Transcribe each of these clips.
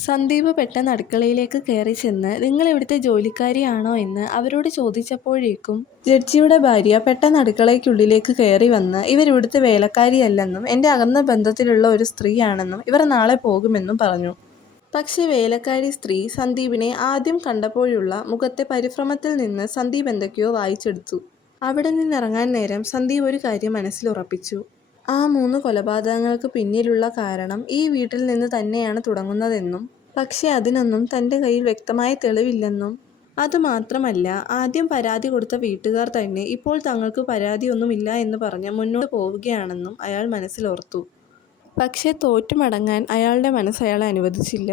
സന്ദീപ് പെട്ടെന്ന് അടുക്കളയിലേക്ക് കയറി ചെന്ന് നിങ്ങൾ ഇവിടുത്തെ ജോലിക്കാരിയാണോ എന്ന് അവരോട് ചോദിച്ചപ്പോഴേക്കും ജഡ്ജിയുടെ ഭാര്യ പെട്ടെന്ന് അടുക്കളയ്ക്കുള്ളിലേക്ക് കയറി വന്ന് ഇവരിവിടുത്തെ വേലക്കാരിയല്ലെന്നും എൻ്റെ അകന്ന ബന്ധത്തിലുള്ള ഒരു സ്ത്രീയാണെന്നും ഇവർ നാളെ പോകുമെന്നും പറഞ്ഞു. പക്ഷേ വേലക്കാരി സ്ത്രീ സന്ദീപിനെ ആദ്യം കണ്ടപ്പോഴുള്ള മുഖത്തെ പരിഭ്രമത്തിൽ നിന്ന് സന്ദീപ് എന്തൊക്കെയോ വായിച്ചെടുത്തു. അവിടെ നിന്നിറങ്ങാൻ നേരം സന്ദീപ് ഒരു കാര്യം മനസ്സിലുറപ്പിച്ചു. ആ 3 കൊലപാതകങ്ങൾക്ക് പിന്നിലുള്ള കാരണം ഈ വീട്ടിൽ നിന്ന് തന്നെയാണ് തുടങ്ങുന്നതെന്നും പക്ഷേ അതിനൊന്നും തൻ്റെ കയ്യിൽ വ്യക്തമായ തെളിവില്ലെന്നും അതുമാത്രമല്ല ആദ്യം പരാതി കൊടുത്ത വീട്ടുകാർ തന്നെ ഇപ്പോൾ തങ്ങൾക്ക് പരാതിയൊന്നുമില്ല എന്ന് പറഞ്ഞ് മുന്നോട്ട് പോവുകയാണെന്നും അയാൾ മനസ്സിലോർത്തു. പക്ഷേ തോറ്റുമടങ്ങാൻ അയാളുടെ മനസ്സ് അയാളെ അനുവദിച്ചില്ല.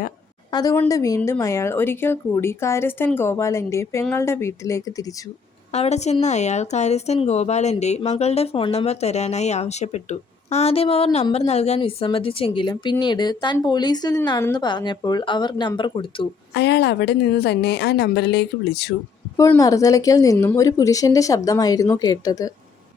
അതുകൊണ്ട് വീണ്ടും അയാൾ ഒരിക്കൽ കൂടി കാര്യസ്ഥൻ ഗോപാലൻ്റെ പെങ്ങളുടെ വീട്ടിലേക്ക് തിരിച്ചു. അവിടെ ചെന്ന അയാൾ കാര്യസ്ഥൻ ഗോപാലൻ്റെ മകളുടെ ഫോൺ നമ്പർ തരാനായി ആവശ്യപ്പെട്ടു. ആദ്യം അവർ നമ്പർ നൽകാൻ വിസമ്മതിച്ചെങ്കിലും പിന്നീട് താൻ പോലീസിൽ നിന്നാണെന്ന് പറഞ്ഞപ്പോൾ അവർ നമ്പർ കൊടുത്തു. അയാൾ അവിടെ നിന്ന് തന്നെ ആ നമ്പറിലേക്ക് വിളിച്ചു. ഇപ്പോൾ മറുതലയ്ക്കൽ നിന്നും ഒരു പുരുഷൻ്റെ ശബ്ദമായിരുന്നു കേട്ടത്.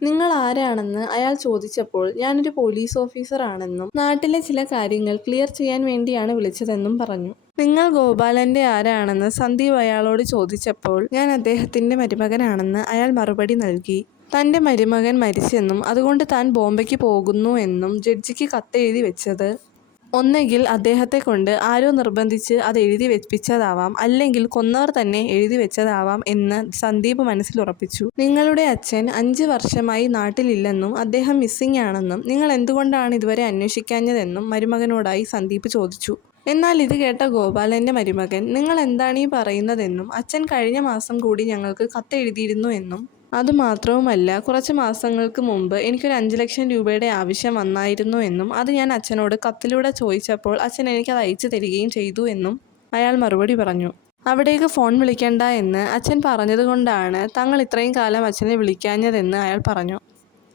നിങ്ങൾ ആരാണെന്ന് അയാൾ ചോദിച്ചപ്പോൾ ഞാനൊരു പോലീസ് ഓഫീസറാണെന്നും നാട്ടിലെ ചില കാര്യങ്ങൾ ക്ലിയർ ചെയ്യാൻ വേണ്ടിയാണ് വിളിച്ചതെന്നും പറഞ്ഞു. നിങ്ങൾ ഗോപാലൻ്റെ ആരാണെന്ന് സന്ദീപ് അയാളോട് ചോദിച്ചപ്പോൾ ഞാൻ അദ്ദേഹത്തിൻ്റെ മരുമകനാണെന്ന് അയാൾ മറുപടി നൽകി. തൻ്റെ മരുമകൻ മരിച്ചെന്നും അതുകൊണ്ട് താൻ ബോംബെക്ക് പോകുന്നു എന്നും ജഡ്ജിക്ക് കത്തെഴുതി വെച്ചത് ഒന്നെങ്കിൽ അദ്ദേഹത്തെ കൊണ്ട് ആരോ നിർബന്ധിച്ച് അത് എഴുതി വെപ്പിച്ചതാവാം, അല്ലെങ്കിൽ കൊന്നവർ തന്നെ എഴുതി വെച്ചതാവാം എന്ന് സന്ദീപ് മനസ്സിലുറപ്പിച്ചു. നിങ്ങളുടെ അച്ഛൻ 5 വർഷമായി നാട്ടിലില്ലെന്നും അദ്ദേഹം മിസ്സിംഗ് ആണെന്നും നിങ്ങൾ എന്തുകൊണ്ടാണ് ഇതുവരെ അന്വേഷിക്കാഞ്ഞതെന്നും മരുമകനോടായി സന്ദീപ് ചോദിച്ചു. എന്നാൽ ഇത് കേട്ട ഗോപാലൻ്റെ മരുമകൻ നിങ്ങൾ എന്താണ് ഈ പറയുന്നതെന്നും അച്ഛൻ കഴിഞ്ഞ മാസം കൂടി ഞങ്ങൾക്ക് കത്തെഴുതിയിരുന്നു എന്നും അതുമാത്രവുമല്ല കുറച്ച് മാസങ്ങൾക്ക് മുമ്പ് എനിക്കൊരു 5 ലക്ഷം രൂപയുടെ ആവശ്യം വന്നായിരുന്നു എന്നും അത് ഞാൻ അച്ഛനോട് കത്തിലൂടെ ചോദിച്ചപ്പോൾ അച്ഛൻ എനിക്കത് അയച്ചു തരികയും ചെയ്തു എന്നും അയാൾ മറുപടി പറഞ്ഞു. അവിടേക്ക് ഫോൺ വിളിക്കണ്ട എന്ന് അച്ഛൻ പറഞ്ഞതുകൊണ്ടാണ് തങ്ങൾ ഇത്രയും കാലം അച്ഛനെ വിളിക്കാഞ്ഞതെന്ന് അയാൾ പറഞ്ഞു.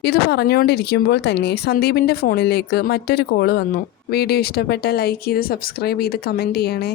ഇത് പറഞ്ഞുകൊണ്ടിരിക്കുമ്പോൾ തന്നെ സന്ദീപിൻ്റെ ഫോണിലേക്ക് മറ്റൊരു കോള് വന്നു. വീഡിയോ ഇഷ്ടപ്പെട്ടാൽ ലൈക്ക് ചെയ്ത് സബ്സ്ക്രൈബ് ചെയ്ത് കമൻറ്റ് ചെയ്യണേ.